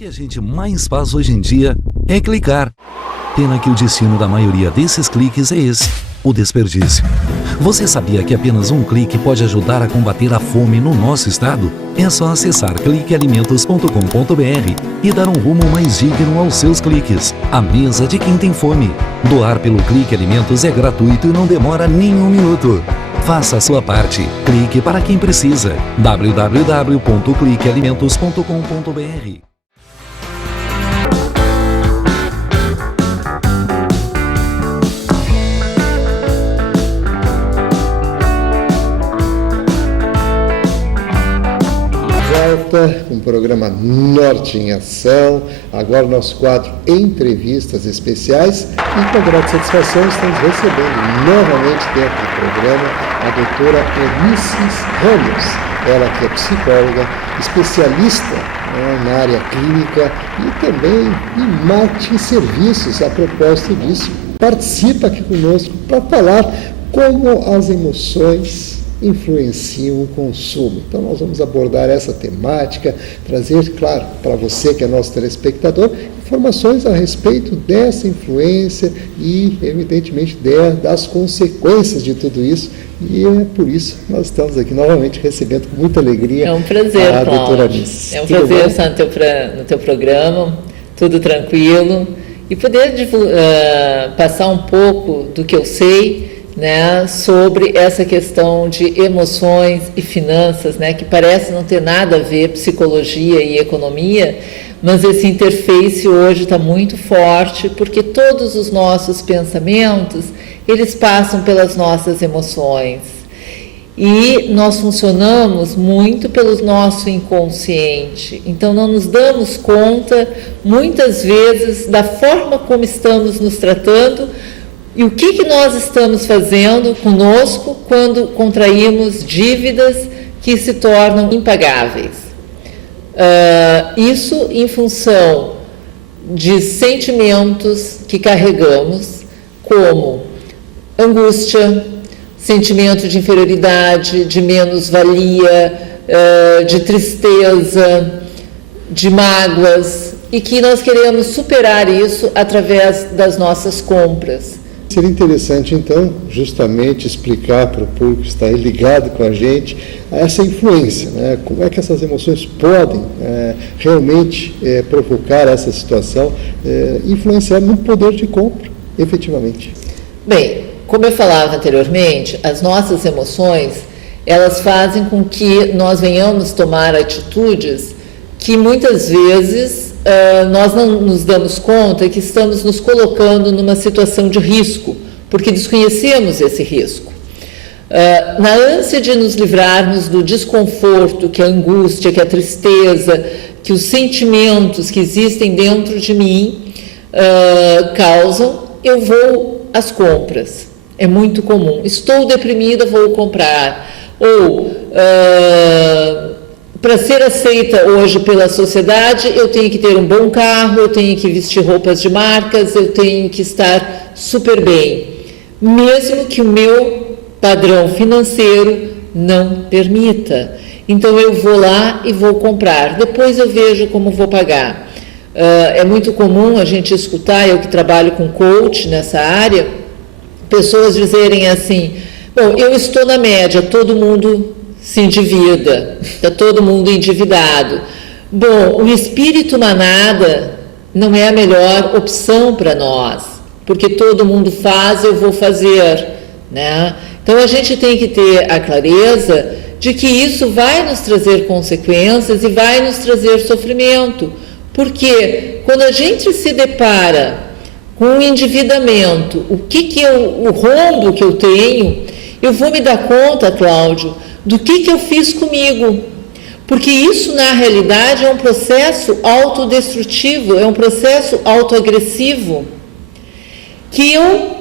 que a gente mais faz hoje em dia é clicar. Pena que o destino da maioria desses cliques é esse, o desperdício. Você sabia que apenas um clique pode ajudar a combater a fome no nosso estado? É só acessar cliquealimentos.com.br e dar um rumo mais digno aos seus cliques. A mesa de quem tem fome. Doar pelo Clique Alimentos é gratuito e não demora nem um minuto. Faça a sua parte. Clique para quem precisa. www.cliquealimentos.com.br. Com o programa Norte em Ação, agora o nosso quadro Entrevistas Especiais, e com grande satisfação estamos recebendo novamente dentro do programa a doutora Eunices Ramos, ela que é psicóloga, especialista na área clínica e também em marketing e serviços. A propósito disso, participa aqui conosco para falar como as emoções influenciam o consumo. Então nós vamos abordar essa temática, trazer, claro, para você que é nosso telespectador, informações a respeito dessa influência e, evidentemente, das consequências de tudo isso. E é por isso que nós estamos aqui novamente recebendo com muita alegria. É um prazer, a doutora Cláudio. Eunices. É um prazer estar no teu programa, tudo tranquilo, e poder passar um pouco do que eu sei, né, sobre essa questão de emoções e finanças, né, que parece não ter nada a ver psicologia e economia, mas esse interface hoje está muito forte, porque todos os nossos pensamentos, eles passam pelas nossas emoções. E nós funcionamos muito pelo nosso inconsciente, então não nos damos conta, muitas vezes, da forma como estamos nos tratando. E o que nós estamos fazendo conosco quando contraímos dívidas que se tornam impagáveis? Isso em função de sentimentos que carregamos, como angústia, sentimento de inferioridade, de menos-valia, de tristeza, de mágoas, e que nós queremos superar isso através das nossas compras. Seria interessante, então, justamente explicar para o público que está aí ligado com a gente essa influência, né? Como é que essas emoções podem realmente provocar essa situação, influenciar no poder de compra, efetivamente. Bem, como eu falava anteriormente, as nossas emoções, elas fazem com que nós venhamos tomar atitudes que muitas vezes nós não nos damos conta que estamos nos colocando numa situação de risco, porque desconhecemos esse risco. Na ânsia de nos livrarmos do desconforto, que a angústia, que a tristeza, que os sentimentos que existem dentro de mim causam, eu vou às compras. É muito comum. Estou deprimida, vou comprar. Ou para ser aceita hoje pela sociedade, eu tenho que ter um bom carro, eu tenho que vestir roupas de marcas, eu tenho que estar super bem, mesmo que o meu padrão financeiro não permita. Então eu vou lá e vou comprar, depois eu vejo como vou pagar. É muito comum a gente escutar, eu que trabalho com coach nessa área, pessoas dizerem assim: bom, eu estou na média, todo mundo se endivida, está todo mundo endividado. Bom, o espírito manada não é a melhor opção para nós, porque todo mundo faz, eu vou fazer, né? Então a gente tem que ter a clareza de que isso vai nos trazer consequências e vai nos trazer sofrimento, porque quando a gente se depara com um endividamento, o rombo que eu tenho, eu vou me dar conta, Cláudio, do que eu fiz comigo, porque isso na realidade é um processo autodestrutivo, é um processo autoagressivo, que eu,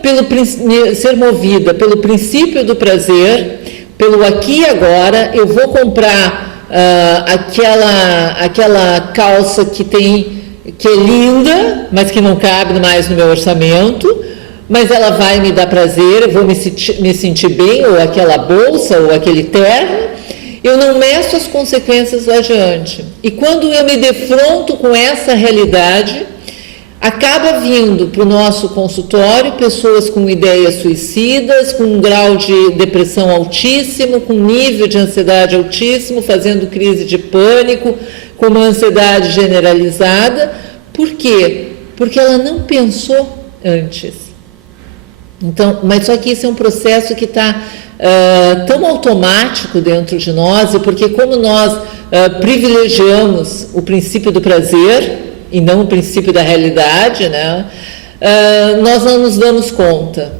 ser movida pelo princípio do prazer, pelo aqui e agora, eu vou comprar aquela calça que é linda, mas que não cabe mais no meu orçamento, mas ela vai me dar prazer, eu vou me sentir bem, ou aquela bolsa, ou aquele terno, eu não meço as consequências lá adiante. E quando eu me defronto com essa realidade, acaba vindo para o nosso consultório pessoas com ideias suicidas, com um grau de depressão altíssimo, com nível de ansiedade altíssimo, fazendo crise de pânico, com uma ansiedade generalizada. Por quê? Porque ela não pensou antes. Então, mas só que isso é um processo que está tão automático dentro de nós, e porque como nós privilegiamos o princípio do prazer e não o princípio da realidade, né, nós não nos damos conta.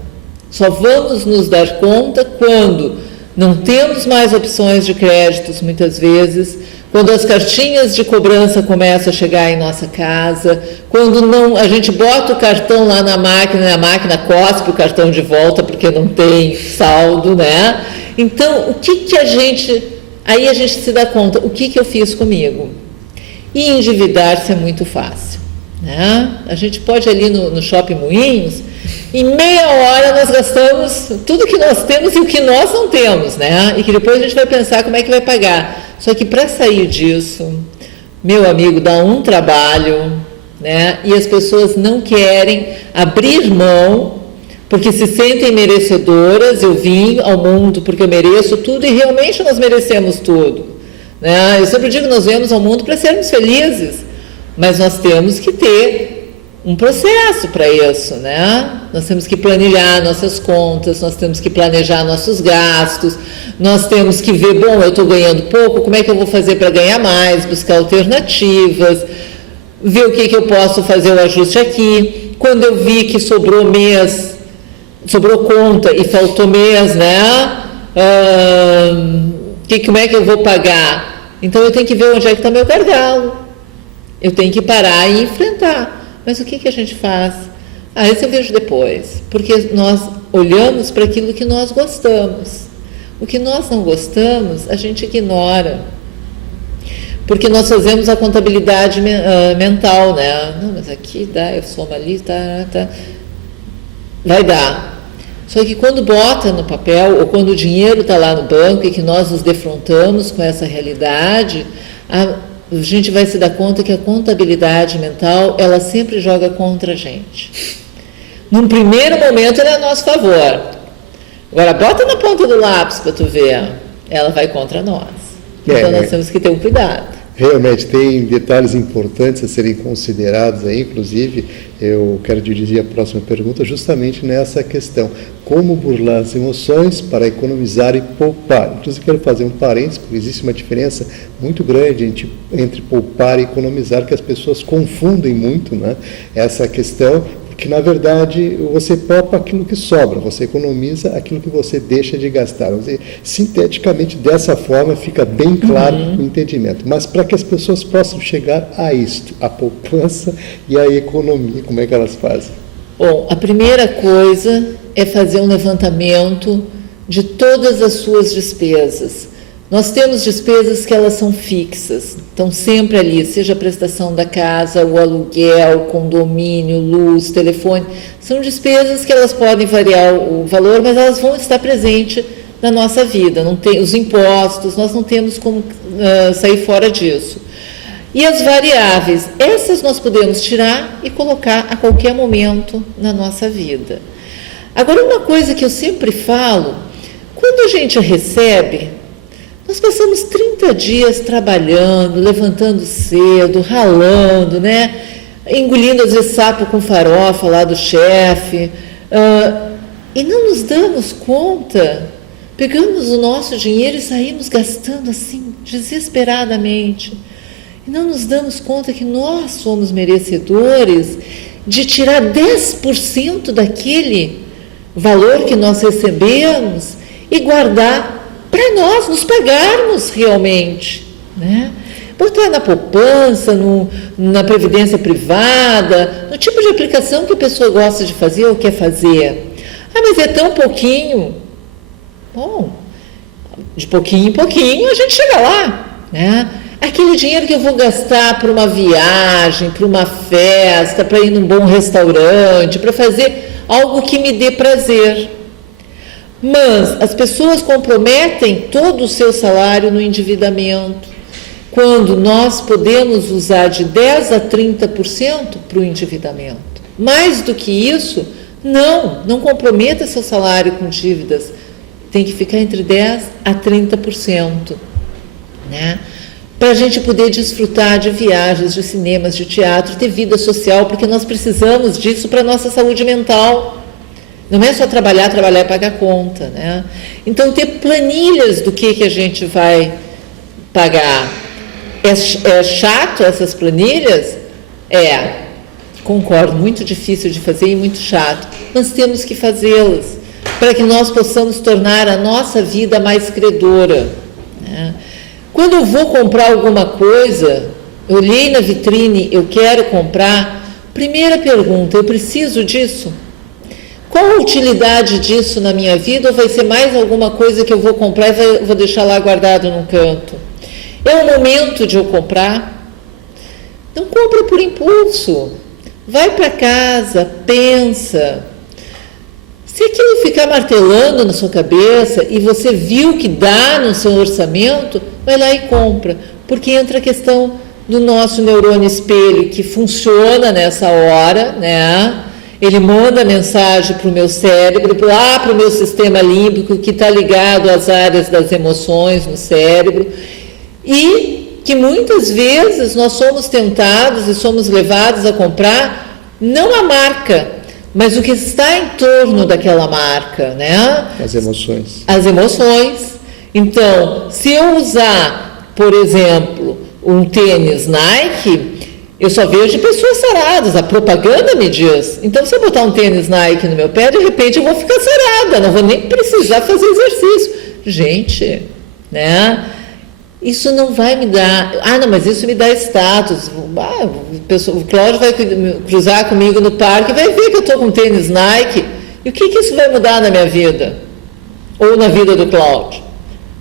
Só vamos nos dar conta quando não temos mais opções de créditos, muitas vezes, quando as cartinhas de cobrança começam a chegar em nossa casa, quando não, a gente bota o cartão lá na máquina, e a máquina cospe o cartão de volta porque não tem saldo, né? Então, o que a gente... Aí a gente se dá conta, o que eu fiz comigo? E endividar-se é muito fácil, né? A gente pode ir ali no Shopping Moinhos, em meia hora nós gastamos tudo que nós temos e o que nós não temos, né? E que depois a gente vai pensar como é que vai pagar. Só que para sair disso, meu amigo, dá um trabalho, né? E as pessoas não querem abrir mão, porque se sentem merecedoras. Eu vim ao mundo porque eu mereço tudo, e realmente nós merecemos tudo, né? Eu sempre digo, nós viemos ao mundo para sermos felizes, mas nós temos que ter um processo para isso, né? Nós temos que planilhar nossas contas, nós temos que planejar nossos gastos, nós temos que ver, bom, eu estou ganhando pouco, como é que eu vou fazer para ganhar mais, buscar alternativas, ver o que eu posso fazer o ajuste aqui. Quando eu vi que sobrou mês, sobrou conta e faltou mês, né? Como é que eu vou pagar? Então eu tenho que ver onde é que está meu gargalo, eu tenho que parar e enfrentar. Mas o que a gente faz? Isso eu vejo depois, porque nós olhamos para aquilo que nós gostamos. O que nós não gostamos, a gente ignora. Porque nós fazemos a contabilidade mental, né? Não, mas aqui dá, eu somo ali, tá. Vai dar. Só que quando bota no papel, ou quando o dinheiro está lá no banco e que nós nos defrontamos com essa realidade, a gente vai se dar conta que a contabilidade mental, ela sempre joga contra a gente. Num primeiro momento, ela é a nosso favor. Agora, bota na ponta do lápis para tu ver, ela vai contra nós. Então, nós temos que ter um cuidado. Realmente, tem detalhes importantes a serem considerados aí, inclusive, eu quero dirigir a próxima pergunta justamente nessa questão. Como burlar as emoções para economizar e poupar? Inclusive, quero fazer um parênteses, porque existe uma diferença muito grande entre poupar e economizar, que as pessoas confundem muito, né, essa questão, porque, na verdade, você poupa aquilo que sobra, você economiza aquilo que você deixa de gastar. Sinteticamente, dessa forma, fica bem claro o entendimento. Mas para que as pessoas possam chegar a isto, a poupança e a economia, como é que elas fazem? Bom, a primeira coisa é fazer um levantamento de todas as suas despesas. Nós temos despesas que elas são fixas, estão sempre ali, seja a prestação da casa, o aluguel, condomínio, luz, telefone. São despesas que elas podem variar o valor, mas elas vão estar presentes na nossa vida. Não tem, os impostos, nós não temos como sair fora disso. E as variáveis, essas nós podemos tirar e colocar a qualquer momento na nossa vida. Agora, uma coisa que eu sempre falo, quando a gente recebe, nós passamos 30 dias trabalhando, levantando cedo, ralando, né? Engolindo às vezes sapo com farofa lá do chefe, e não nos damos conta, pegamos o nosso dinheiro e saímos gastando assim, desesperadamente. E não nos damos conta que nós somos merecedores de tirar 10% daquele valor que nós recebemos e guardar para nós nos pagarmos realmente, né? Botar na poupança, na previdência privada, no tipo de aplicação que a pessoa gosta de fazer ou quer fazer. Mas é tão pouquinho. Bom, de pouquinho em pouquinho a gente chega lá, né? Aquele dinheiro que eu vou gastar para uma viagem, para uma festa, para ir num bom restaurante, para fazer algo que me dê prazer. Mas as pessoas comprometem todo o seu salário no endividamento, quando nós podemos usar de 10% a 30% para o endividamento. Mais do que isso, não comprometa seu salário com dívidas. Tem que ficar entre 10% a 30%, né? Para a gente poder desfrutar de viagens, de cinemas, de teatro, ter vida social, porque nós precisamos disso para a nossa saúde mental. Não é só trabalhar e pagar conta, né? Então, ter planilhas do que a gente vai pagar. É chato essas planilhas? Concordo, muito difícil de fazer e muito chato. Nós temos que fazê-las para que nós possamos tornar a nossa vida mais credora, né? Quando eu vou comprar alguma coisa, eu olhei na vitrine, eu quero comprar, primeira pergunta, eu preciso disso? Qual a utilidade disso na minha vida? Ou vai ser mais alguma coisa que eu vou comprar e vou deixar lá guardado num canto? É o momento de eu comprar? Não compra por impulso. Vai para casa, pensa. Se aquilo ficar martelando na sua cabeça e você viu que dá no seu orçamento, vai lá e compra. Porque entra a questão do nosso neurônio espelho, que funciona nessa hora, né? Ele manda mensagem para o meu cérebro, lá para o meu sistema límbico, que está ligado às áreas das emoções no cérebro, e que muitas vezes nós somos tentados e somos levados a comprar não a marca, mas o que está em torno daquela marca, né? As emoções. As emoções. Então, se eu usar, por exemplo, um tênis Nike, eu só vejo pessoas saradas, a propaganda me diz. Então, se eu botar um tênis Nike no meu pé, de repente eu vou ficar sarada, não vou nem precisar fazer exercício. Gente, né? Isso não vai me dar... não, mas isso me dá status. O Cláudio vai cruzar comigo no parque, vai ver que eu estou com tênis Nike. E o que isso vai mudar na minha vida? Ou na vida do Cláudio?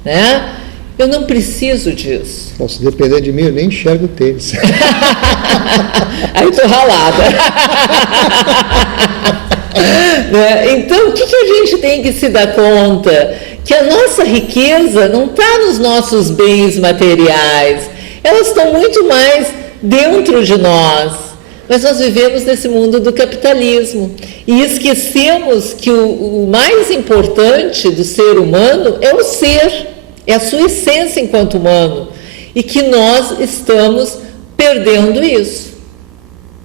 Né? Eu não preciso disso. Bom, se depender de mim, eu nem enxergo o tênis. Aí estou ralada. Né? Então, o que a gente tem que se dar conta? Que a nossa riqueza não está nos nossos bens materiais. Elas estão muito mais dentro de nós. Mas nós vivemos nesse mundo do capitalismo. E esquecemos que o mais importante do ser humano é o ser. É a sua essência enquanto humano. E que nós estamos perdendo isso.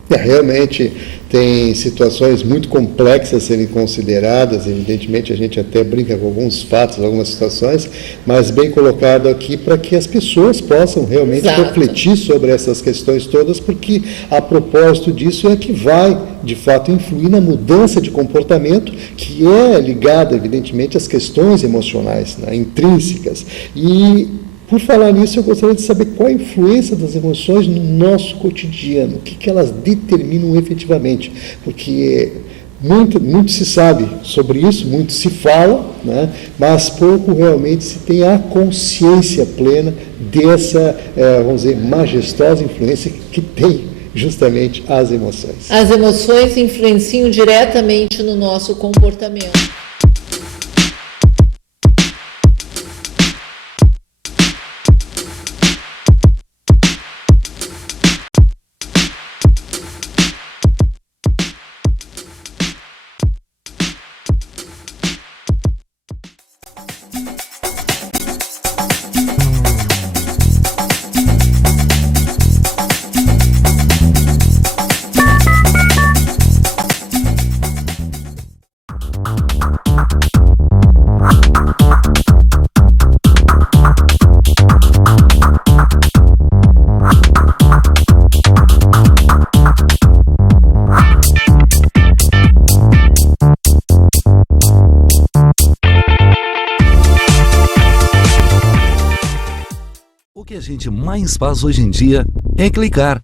Realmente tem situações muito complexas a serem consideradas, evidentemente a gente até brinca com alguns fatos, algumas situações, mas bem colocado aqui para que as pessoas possam realmente refletir sobre essas questões todas, porque a propósito disso é que vai, de fato, influir na mudança de comportamento, que é ligada, evidentemente, às questões emocionais, né, intrínsecas. E por falar nisso, eu gostaria de saber qual a influência das emoções no nosso cotidiano, o que elas determinam efetivamente, porque muito se sabe sobre isso, muito se fala, né, mas pouco realmente se tem a consciência plena dessa, vamos dizer, majestosa influência que tem justamente as emoções. As emoções influenciam diretamente no nosso comportamento. O que a gente mais faz hoje em dia é clicar.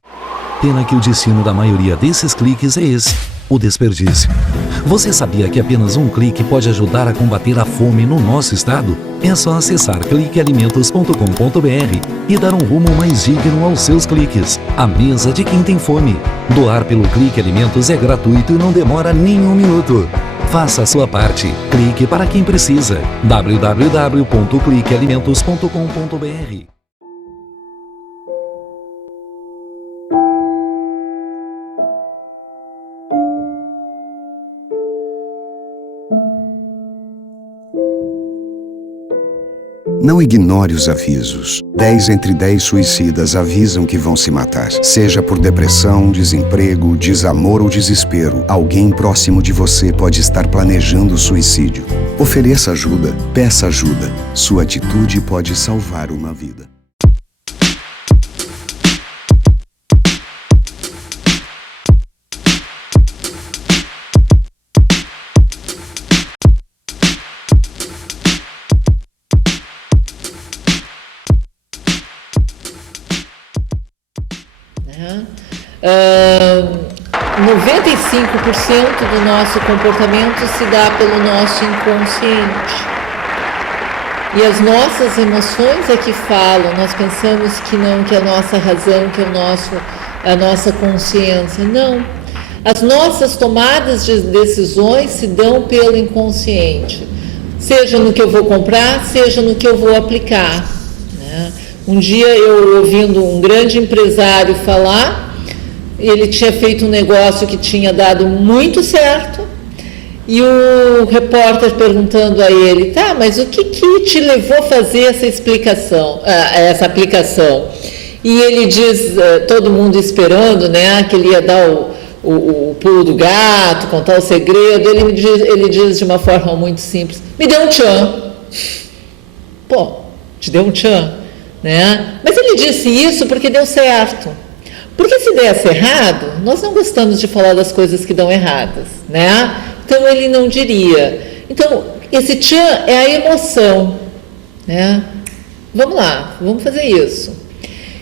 Pena que o destino da maioria desses cliques é esse, o desperdício. Você sabia que apenas um clique pode ajudar a combater a fome no nosso estado? É só acessar cliquealimentos.com.br e dar um rumo mais digno aos seus cliques. A mesa de quem tem fome. Doar pelo Clique Alimentos é gratuito e não demora nem um minuto. Faça a sua parte. Clique para quem precisa. www.cliquealimentos.com.br. Não ignore os avisos. 10 entre 10 suicidas avisam que vão se matar. Seja por depressão, desemprego, desamor ou desespero, alguém próximo de você pode estar planejando suicídio. Ofereça ajuda, peça ajuda. Sua atitude pode salvar uma vida. Né? 95% do nosso comportamento se dá pelo nosso inconsciente. E as nossas emoções é que falam. Nós pensamos que não, que a nossa razão, que a nossa consciência. Não. As nossas tomadas de decisões se dão pelo inconsciente. Seja no que eu vou comprar, seja no que eu vou aplicar. Né? Um dia eu ouvindo um grande empresário falar, ele tinha feito um negócio que tinha dado muito certo, e o repórter perguntando a ele, tá, mas o que te levou a fazer essa aplicação? E ele diz, todo mundo esperando, né, que ele ia dar o pulo do gato, contar o segredo, ele diz de uma forma muito simples, me deu um tchan. Pô, te deu um tchan, né? Mas ele disse isso porque deu certo. Porque se desse errado, nós não gostamos de falar das coisas que dão erradas, né? Então ele não diria. Então, esse tchan é a emoção, né? Vamos lá, vamos fazer isso.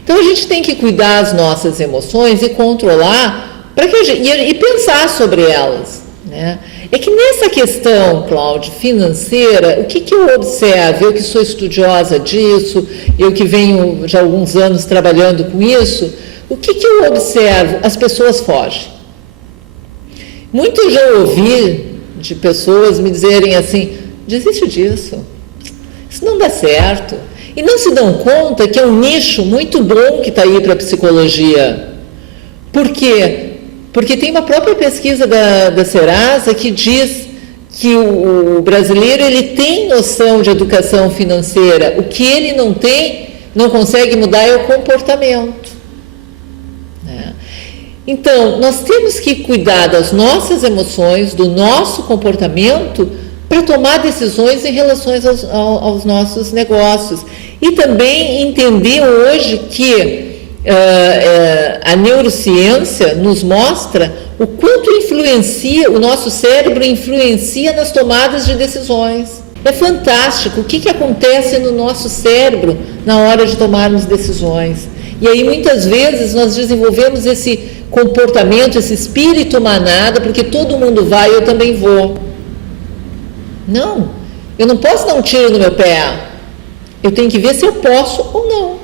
Então a gente tem que cuidar das nossas emoções e controlar e pensar sobre elas, né? É que nessa questão, Cláudio, financeira, o que eu observo, eu que sou estudiosa disso, eu que venho já há alguns anos trabalhando com isso, o que eu observo? As pessoas fogem. Muito eu já ouvi de pessoas me dizerem assim, desiste disso, isso não dá certo. E não se dão conta que é um nicho muito bom que está aí para a psicologia. Por quê? Porque tem uma própria pesquisa da Serasa que diz que o brasileiro ele tem noção de educação financeira. O que ele não tem, não consegue mudar é o comportamento. Então, nós temos que cuidar das nossas emoções, do nosso comportamento, para tomar decisões em relação aos nossos negócios. E também entender hoje que a neurociência nos mostra o quanto o nosso cérebro influencia nas tomadas de decisões. É fantástico o que acontece no nosso cérebro na hora de tomarmos decisões. E aí, muitas vezes, nós desenvolvemos esse comportamento, esse espírito manada, porque todo mundo vai, eu também vou. Não, eu não posso dar um tiro no meu pé. Eu tenho que ver se eu posso ou não.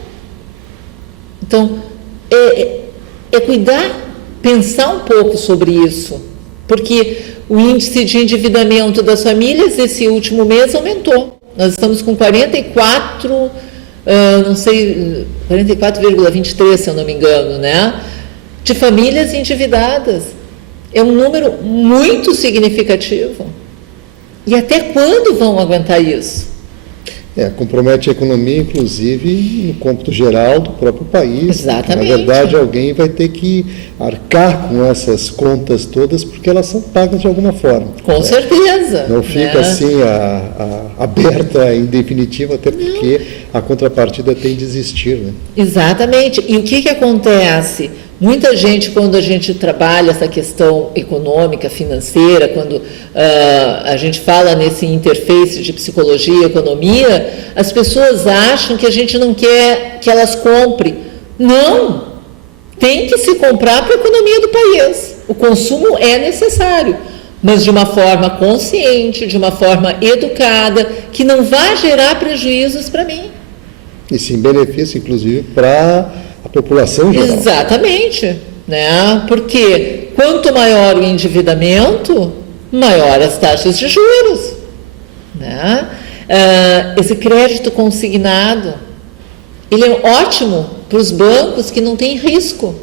Então, é cuidar, pensar um pouco sobre isso, porque o índice de endividamento das famílias esse último mês aumentou. Nós estamos com 44,23, se eu não me engano, né? De famílias endividadas. É um número muito significativo. E até quando vão aguentar isso? Compromete a economia, inclusive, no cômputo geral do próprio país. Exatamente. Na verdade, alguém vai ter que arcar com essas contas todas, porque elas são pagas de alguma forma. Com certeza. Não fica assim aberta em definitivo, até porque a contrapartida tem de existir. Né? Exatamente. E o que acontece? Muita gente, quando a gente trabalha essa questão econômica, financeira, quando a gente fala nesse interface de psicologia e economia, as pessoas acham que a gente não quer que elas comprem. Não! Tem que se comprar para a economia do país. O consumo é necessário, mas de uma forma consciente, de uma forma educada, que não vai gerar prejuízos para mim. E sim benefício, inclusive, para a população geral. Exatamente, né? Porque quanto maior o endividamento, maior as taxas de juros, né? Esse crédito consignado, ele é ótimo para os bancos que não têm risco,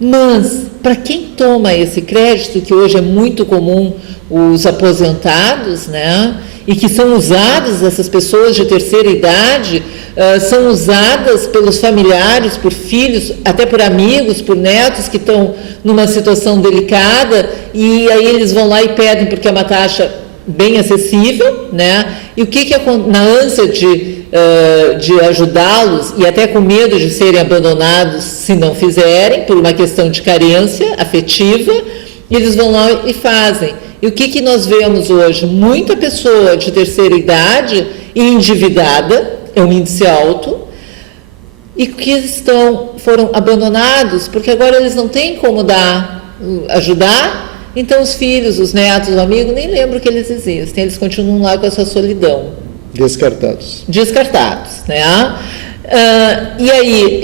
mas para quem toma esse crédito, que hoje é muito comum, os aposentados, né? E que são usados, essas pessoas de terceira idade, são usadas pelos familiares, por filhos, até por amigos, por netos que estão numa situação delicada, e aí eles vão lá e pedem, porque é uma taxa bem acessível, né? E o que na ânsia de ajudá-los, e até com medo de serem abandonados se não fizerem, por uma questão de carência afetiva, eles vão lá e fazem. E o que nós vemos hoje? Muita pessoa de terceira idade endividada, é um índice alto, e que foram abandonados, porque agora eles não têm como ajudar, então os filhos, os netos, os amigos, nem lembram que eles existem, eles continuam lá com essa solidão. Descartados, né? E aí,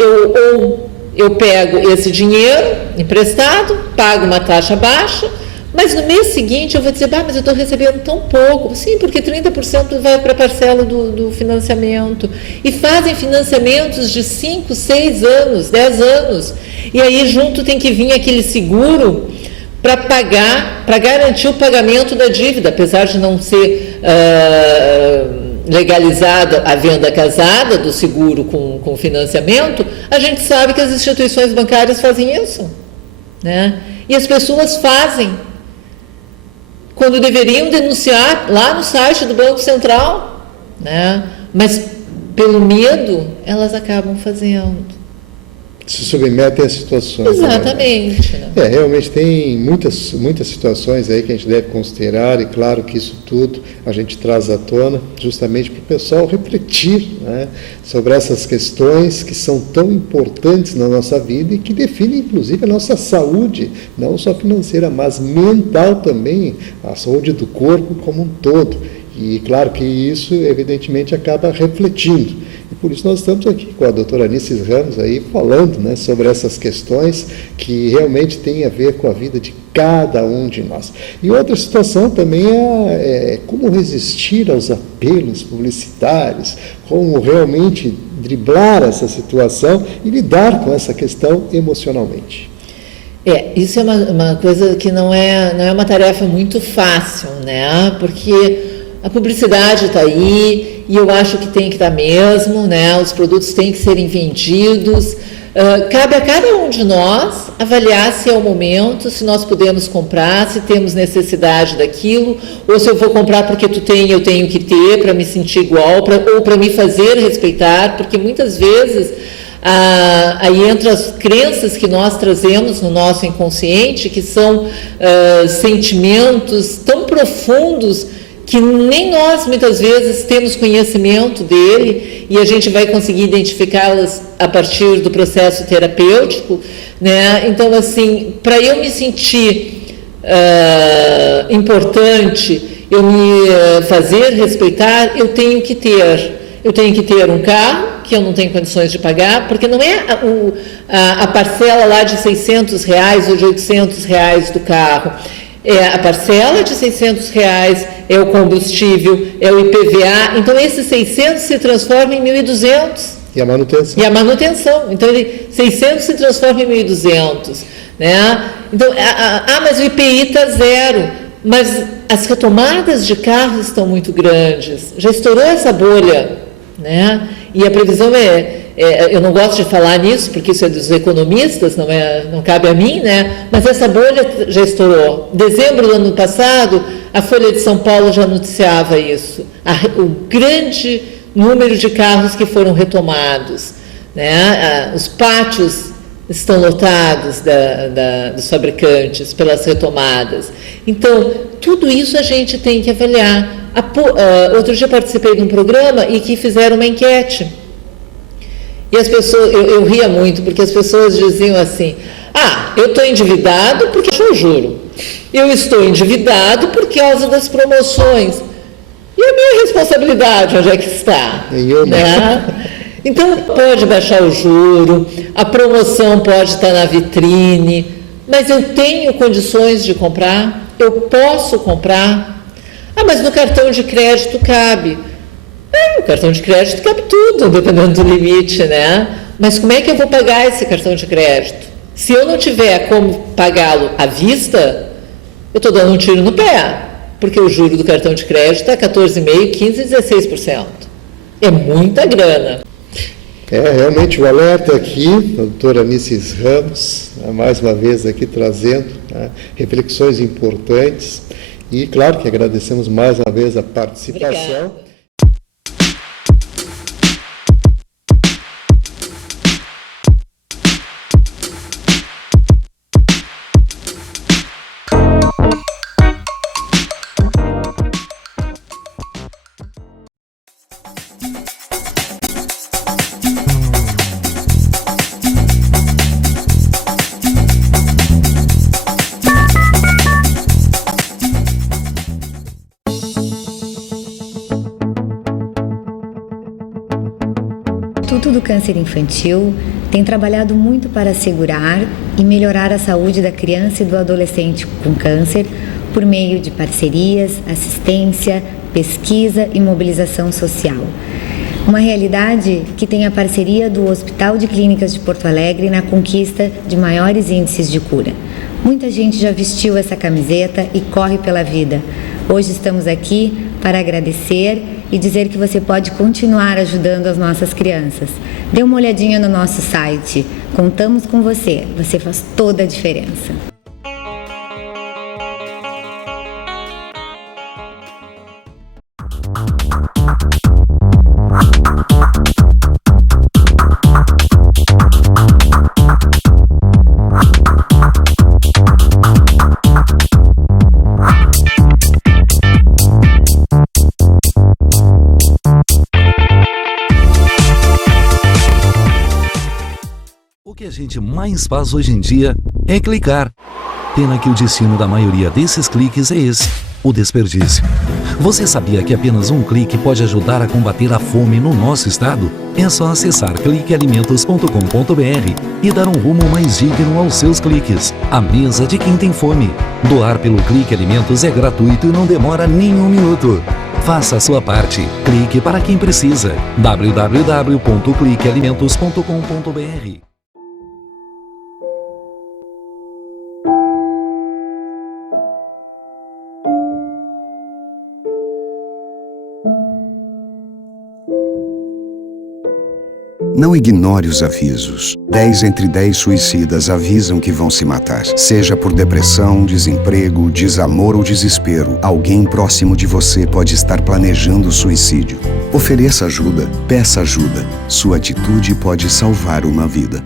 eu pego esse dinheiro emprestado, pago uma taxa baixa, mas no mês seguinte eu vou dizer, mas eu estou recebendo tão pouco. Sim, porque 30% vai para a parcela do financiamento. E fazem financiamentos de 5, 6 anos, 10 anos. E aí junto tem que vir aquele seguro para pagar, para garantir o pagamento da dívida, apesar de não ser legalizada a venda casada do seguro com financiamento, a gente sabe que as instituições bancárias fazem isso, né? E as pessoas fazem, quando deveriam denunciar lá no site do Banco Central, né? Mas pelo medo elas acabam fazendo. Se submetem a situações. Exatamente. Né? Realmente tem muitas situações aí que a gente deve considerar, e claro que isso tudo a gente traz à tona justamente para o pessoal refletir, né, sobre essas questões que são tão importantes na nossa vida e que definem inclusive a nossa saúde, não só financeira, mas mental também, a saúde do corpo como um todo. E claro que isso, evidentemente, acaba refletindo. E por isso nós estamos aqui com a doutora Anices Ramos aí falando, né, sobre essas questões que realmente têm a ver com a vida de cada um de nós. E outra situação também é como resistir aos apelos publicitários, como realmente driblar essa situação e lidar com essa questão emocionalmente. Isso é uma coisa que não é uma tarefa muito fácil, né? Porque a publicidade está aí e eu acho que tem que estar mesmo, né? Os produtos têm que serem vendidos. Cabe a cada um de nós avaliar se é o momento, se nós podemos comprar, se temos necessidade daquilo, ou se eu vou comprar porque tu tem, eu tenho que ter para me sentir igual, ou para me fazer respeitar, porque muitas vezes aí entra as crenças que nós trazemos no nosso inconsciente, que são sentimentos tão profundos que nem nós, muitas vezes, temos conhecimento dele, e a gente vai conseguir identificá-las a partir do processo terapêutico, né? Então, assim, para eu me sentir importante, eu me fazer respeitar, eu tenho que ter um carro, que eu não tenho condições de pagar, porque não é a parcela lá de R$600 ou de R$800 do carro. É a parcela de R$600, é o combustível, é o IPVA. Então, esses 600 se transformam em 1.200. E a manutenção. Então, 600 se transforma em 1.200. Né? Então, mas o IPI está zero. Mas as retomadas de carros estão muito grandes. Já estourou essa bolha. Né? E a previsão eu não gosto de falar nisso, porque isso é dos economistas, não cabe a mim, né? Mas essa bolha já estourou. Em dezembro do ano passado, a Folha de São Paulo já noticiava isso. O grande número de carros que foram retomados. Né? Os pátios estão lotados dos fabricantes pelas retomadas. Então, tudo isso a gente tem que avaliar. Outro dia participei de um programa e que fizeram uma enquete. E as pessoas, eu ria muito, porque as pessoas diziam assim, eu estou endividado porque eu juro. Eu estou endividado por causa das promoções. E a minha responsabilidade, onde é que está? Né? Então, pode baixar o juro, a promoção pode estar na vitrine, mas eu tenho condições de comprar? Eu posso comprar? Ah, mas no cartão de crédito cabe. No cartão de crédito cabe tudo, dependendo do limite, né? Mas como é que eu vou pagar esse cartão de crédito? Se eu não tiver como pagá-lo à vista, eu estou dando um tiro no pé, porque o juro do cartão de crédito é 14,5%, 15%, 16%. É muita grana. Realmente o alerta aqui, a doutora Anices Ramos, mais uma vez aqui trazendo reflexões importantes e, claro, que agradecemos mais uma vez a participação. Obrigada. O Instituto do Câncer Infantil tem trabalhado muito para assegurar e melhorar a saúde da criança e do adolescente com câncer por meio de parcerias, assistência, pesquisa e mobilização social. Uma realidade que tem a parceria do Hospital de Clínicas de Porto Alegre na conquista de maiores índices de cura. Muita gente já vestiu essa camiseta e corre pela vida. Hoje estamos aqui para agradecer e dizer que você pode continuar ajudando as nossas crianças. Dê uma olhadinha no nosso site. Contamos com você. Você faz toda a diferença. O que a gente mais faz hoje em dia é clicar. Pena que o destino da maioria desses cliques é esse, o desperdício. Você sabia que apenas um clique pode ajudar a combater a fome no nosso estado? É só acessar cliquealimentos.com.br e dar um rumo mais digno aos seus cliques. A mesa de quem tem fome. Doar pelo Clique Alimentos é gratuito e não demora nem um minuto. Faça a sua parte. Clique para quem precisa. www.cliquealimentos.com.br. Não ignore os avisos. 10 entre 10 suicidas avisam que vão se matar. Seja por depressão, desemprego, desamor ou desespero, alguém próximo de você pode estar planejando suicídio. Ofereça ajuda, peça ajuda. Sua atitude pode salvar uma vida.